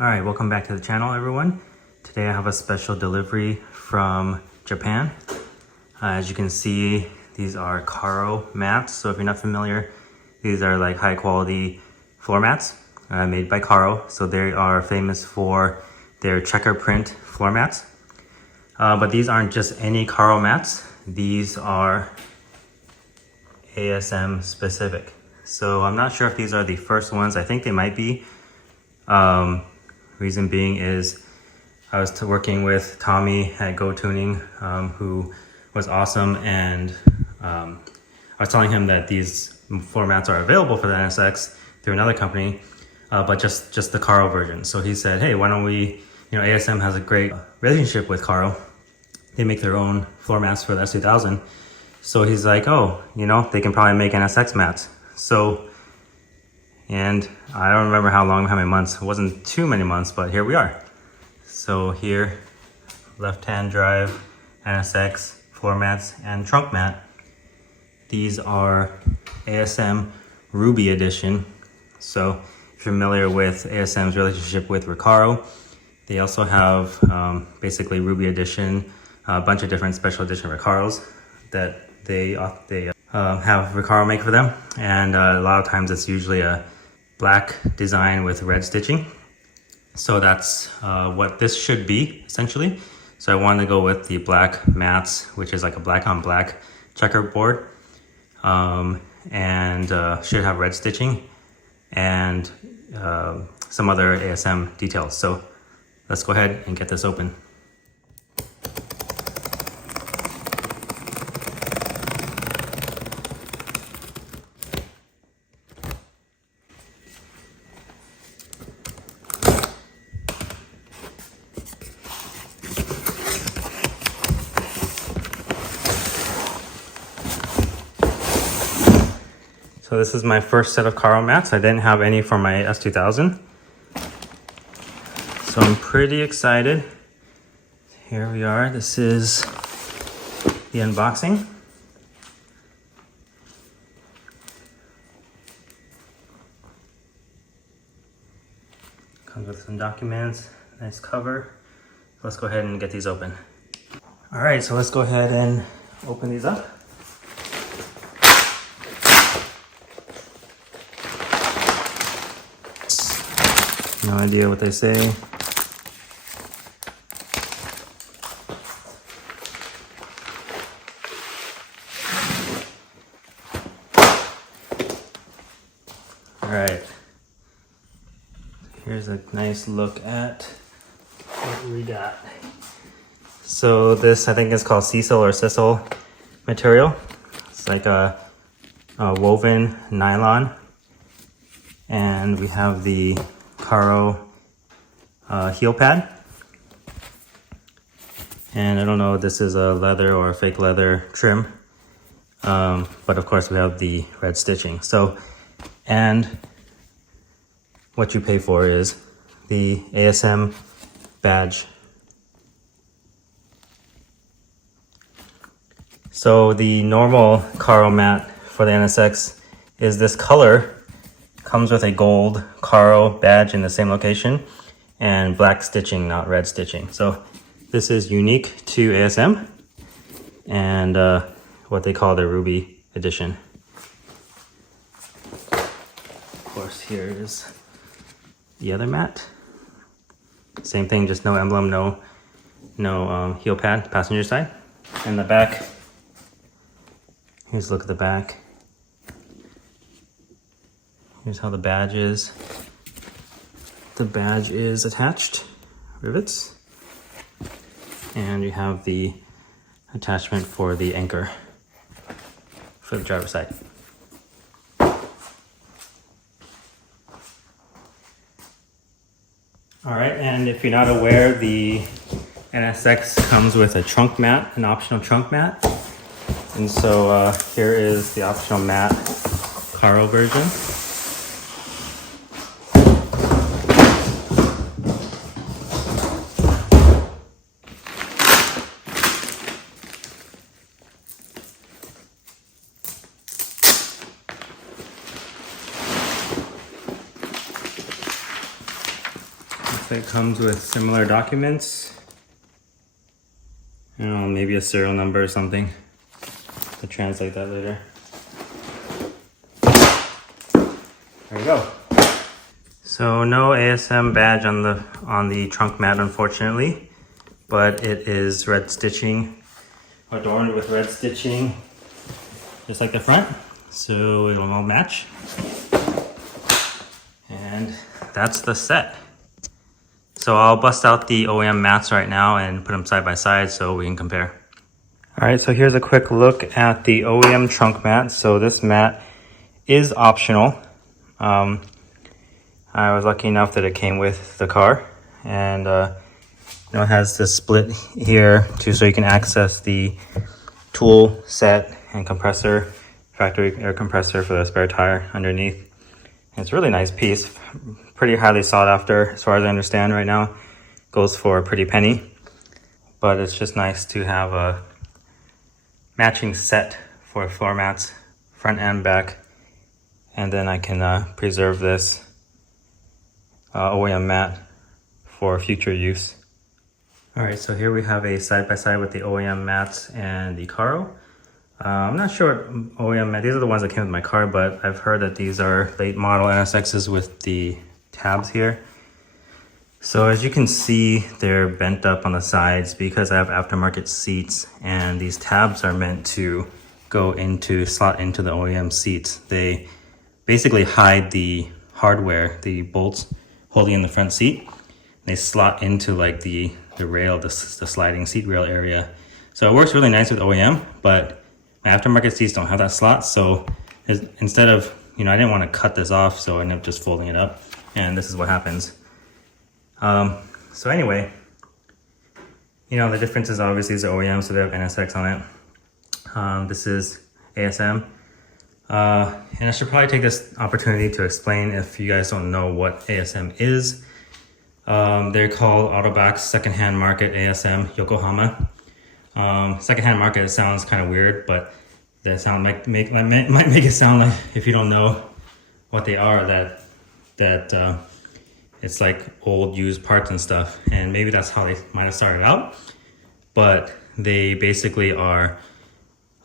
Alright, welcome back to the channel, everyone. Today I have a special delivery from Japan. As you can see, these are Karo mats. So if you're not familiar, these are like high quality floor mats made by Karo. So they are famous for their checker print floor mats. But these aren't just any Karo mats. These are ASM specific. So I'm not sure if these are the first ones. I think they might be. Reason being is I was working with Tommy at Go Tuning, who was awesome, and I was telling him that these floor mats are available for the NSX through another company, but just the Karo version. So he said, hey, why don't we, ASM has a great relationship with Karo. They make their own floor mats for the S2000. So he's like, oh, they can probably make NSX mats. And I don't remember how many months. It wasn't too many months, but here we are. So here, left-hand drive, NSX, floor mats, and trunk mat. These are ASM Ruby Edition. So if you're familiar with ASM's relationship with Recaro, they also have basically Ruby Edition, a bunch of different special edition Recaros that they have Recaro make for them. And a lot of times it's usually a black design with red stitching. So that's what this should be, essentially. So I wanted to go with the black mats, which is like a black on black checkerboard, and should have red stitching and some other ASM details. So let's go ahead and get this open. So this is my first set of Karo mats. I didn't have any for my S2000. So I'm pretty excited. Here we are. This is the unboxing. Comes with some documents, nice cover. Let's go ahead and get these open. All right, so let's go ahead and open these up. No idea what they say. All right. Here's a nice look at what we got. So this, I think, is called sisal or sisal material. It's like a woven nylon. And we have the Karo heel pad, and I don't know if this is a leather or a fake leather trim, but of course we have the red stitching. So, and what you pay for is the ASM badge. So the normal Karo mat for the NSX is this color. Comes with a gold Karo badge in the same location and black stitching, not red stitching. So this is unique to ASM and what they call the Ruby Edition. Of course, here is the other mat. Same thing, just no emblem, no heel pad, passenger side. And the back, here's a look at the back. Here's how the badge is. The badge is attached, rivets. And you have the attachment for the anchor for the driver's side. All right, and if you're not aware, the NSX comes with a trunk mat, an optional trunk mat. And so here is the optional mat, Karo version. if it comes with similar documents. I don't know, maybe a serial number or something to translate that later. There we go. So no ASM badge on the trunk mat, unfortunately, but it is red stitching, adorned with red stitching, just like the front. So it'll all match. And that's the set. So I'll bust out the OEM mats right now and put them side by side so we can compare. All right, so here's a quick look at the OEM trunk mat. So this mat is optional. I was lucky enough that it came with the car, and it has this split here too, so you can access the tool set and compressor, factory air compressor for the spare tire underneath. And it's a really nice piece, pretty highly sought after as far as I understand right now. Goes for a pretty penny, but it's just nice to have a matching set for floor mats, front and back, and then I can preserve this OEM mat for future use. All right, so here we have a side-by-side with the OEM mats and the Karo. I'm not sure what OEM mat, these are the ones that came with my car, but I've heard that these are late model NSXs with the tabs here. So as you can see, they're bent up on the sides because I have aftermarket seats, and these tabs are meant to slot into the OEM seats. They basically hide the hardware, the bolts holding in the front seat. They slot into like the rail, the sliding seat rail area. So it works really nice with OEM, but my aftermarket seats don't have that slot. So instead of, I didn't want to cut this off, so I ended up just folding it up, and this is what happens. So anyway, the difference is obviously it's OEM, so they have NSX on it. This is ASM. And I should probably take this opportunity to explain if you guys don't know what ASM is. They're called Autoback's Secondhand Market ASM Yokohama. Secondhand market, it sounds kind of weird, but that sound might make it sound like, if you don't know what they are, that it's like old used parts and stuff, and maybe that's how they might have started out. But they basically are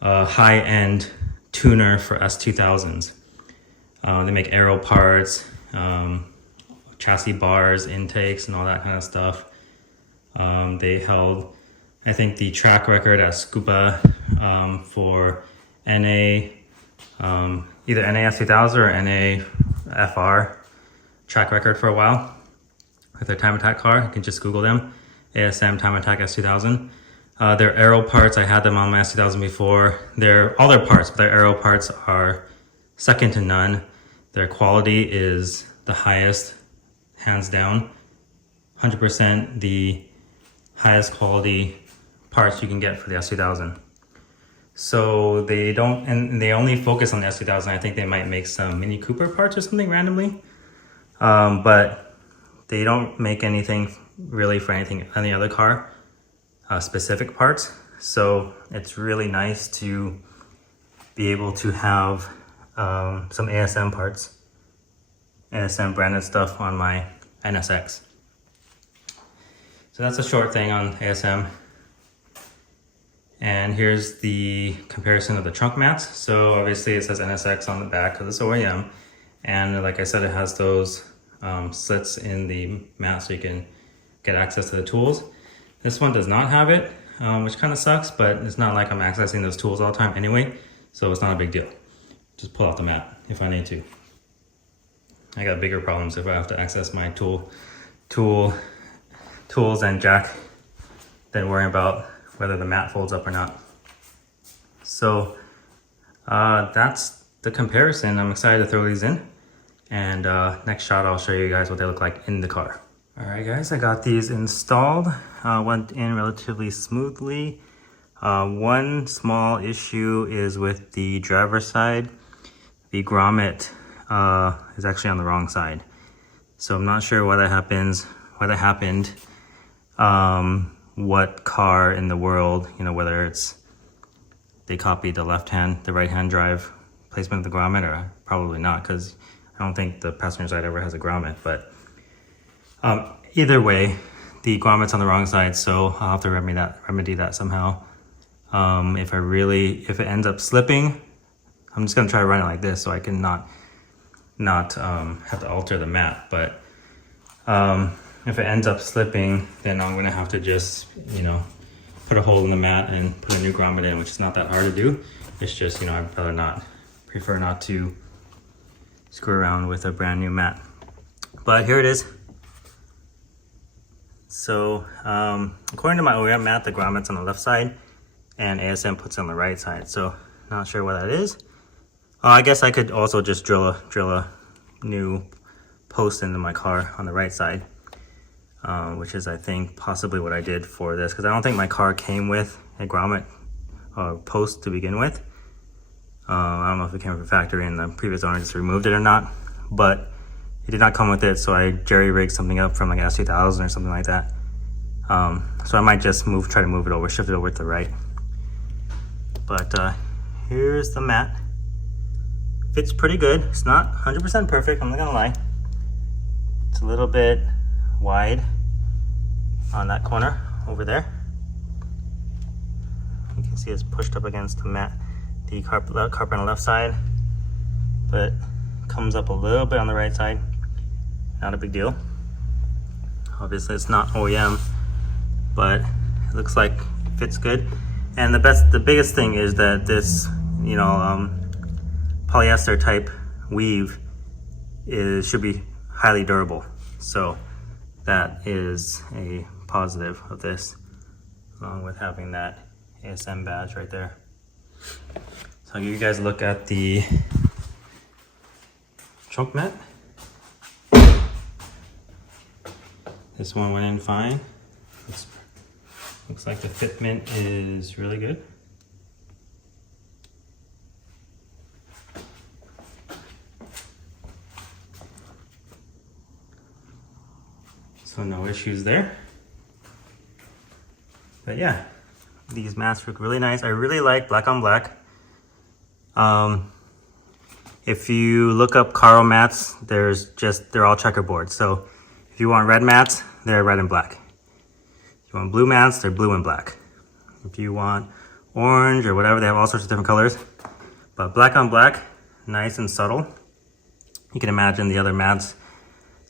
a high-end tuner for S2000s. They make aero parts, chassis bars, intakes, and all that kind of stuff. They held, I think, the track record at Scuba for NA, either NA S2000 or NA FR track record for a while with their time attack car. You can just Google them, ASM time attack S2000. Their aero parts, I had them on my S2000 before. All their parts, but their aero parts are second to none. Their quality is the highest, hands down. 100% the highest quality parts you can get for the S2000. So they only focus on the S2000. I think they might make some Mini Cooper parts or something randomly. But they don't make anything really for any other car, specific parts. So it's really nice to be able to have some ASM parts, ASM branded stuff on my NSX. So that's a short thing on ASM. And here's the comparison of the trunk mats. So obviously it says NSX on the back because it's OEM. And like I said, it has those slits in the mat so you can get access to the tools. This one does not have it, which kind of sucks, but it's not like I'm accessing those tools all the time anyway, so it's not a big deal. Just pull out the mat if I need to. I got bigger problems if I have to access my tools and jack than worrying about whether the mat folds up or not. So that's the comparison. I'm excited to throw these in. And next shot, I'll show you guys what they look like in the car. All right, guys, I got these installed. Went in relatively smoothly. One small issue is with the driver's side. The grommet is actually on the wrong side. So I'm not sure why that happened. What car in the world, whether it's they copied the right-hand drive placement of the grommet, or probably not, because I don't think the passenger side ever has a grommet. But either way, the grommet's on the wrong side, so I'll have to remedy that somehow. If it ends up slipping, I'm just gonna try to run it like this so I can not have to alter the mat. But if it ends up slipping, then I'm gonna have to just, you know, put a hole in the mat and put a new grommet in, which is not that hard to do. It's just, you know, I'd prefer not to screw around with a brand new mat. But here it is. So according to my OEM mat, the grommet's on the left side and ASM puts it on the right side. So not sure what that is. I guess I could also just drill a new post into my car on the right side, which is, I think, possibly what I did for this, because I don't think my car came with a grommet post to begin with. I don't know if it came from factory and the previous owner just removed it or not, but it did not come with it, so I jerry-rigged something up from like S2000 or something like that. So I might just try to move it over, shift it over to the right. But here's the mat. Fits pretty good. It's not 100% perfect, I'm not gonna lie. It's a little bit wide on that corner over there. You can see it's pushed up against the mat, the carpet on the left side, but comes up a little bit on the right side. Not a big deal. Obviously it's not OEM, but it looks like it fits good. And the biggest thing is that this, you know, polyester type weave should be highly durable. So that is a positive of this, along with having that ASM badge right there. So I'll give you guys a look at the trunk mat. This one went in fine. Looks like the fitment is really good. So no issues there. But yeah, these mats look really nice. I really like black on black. If you look up Karo mats, they're all checkerboard. So if you want red mats, they're red and black. If you want blue mats, they're blue and black. If you want orange or whatever, they have all sorts of different colors. But black on black, nice and subtle. You can imagine the other mats,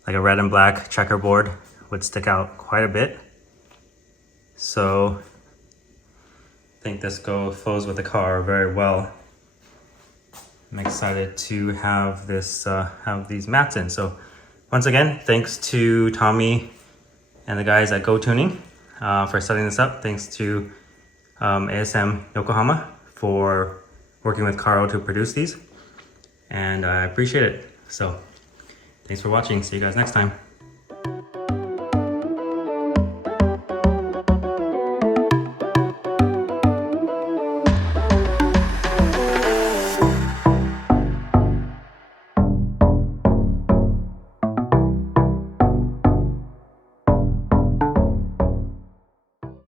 like a red and black checkerboard, would stick out quite a bit. So I think this flows with the car very well. I'm excited to have these mats in. So once again, thanks to Tommy and the guys at Go Tuning for setting this up. Thanks to ASM Yokohama for working with Karo to produce these. And I appreciate it. So thanks for watching. See you guys next time.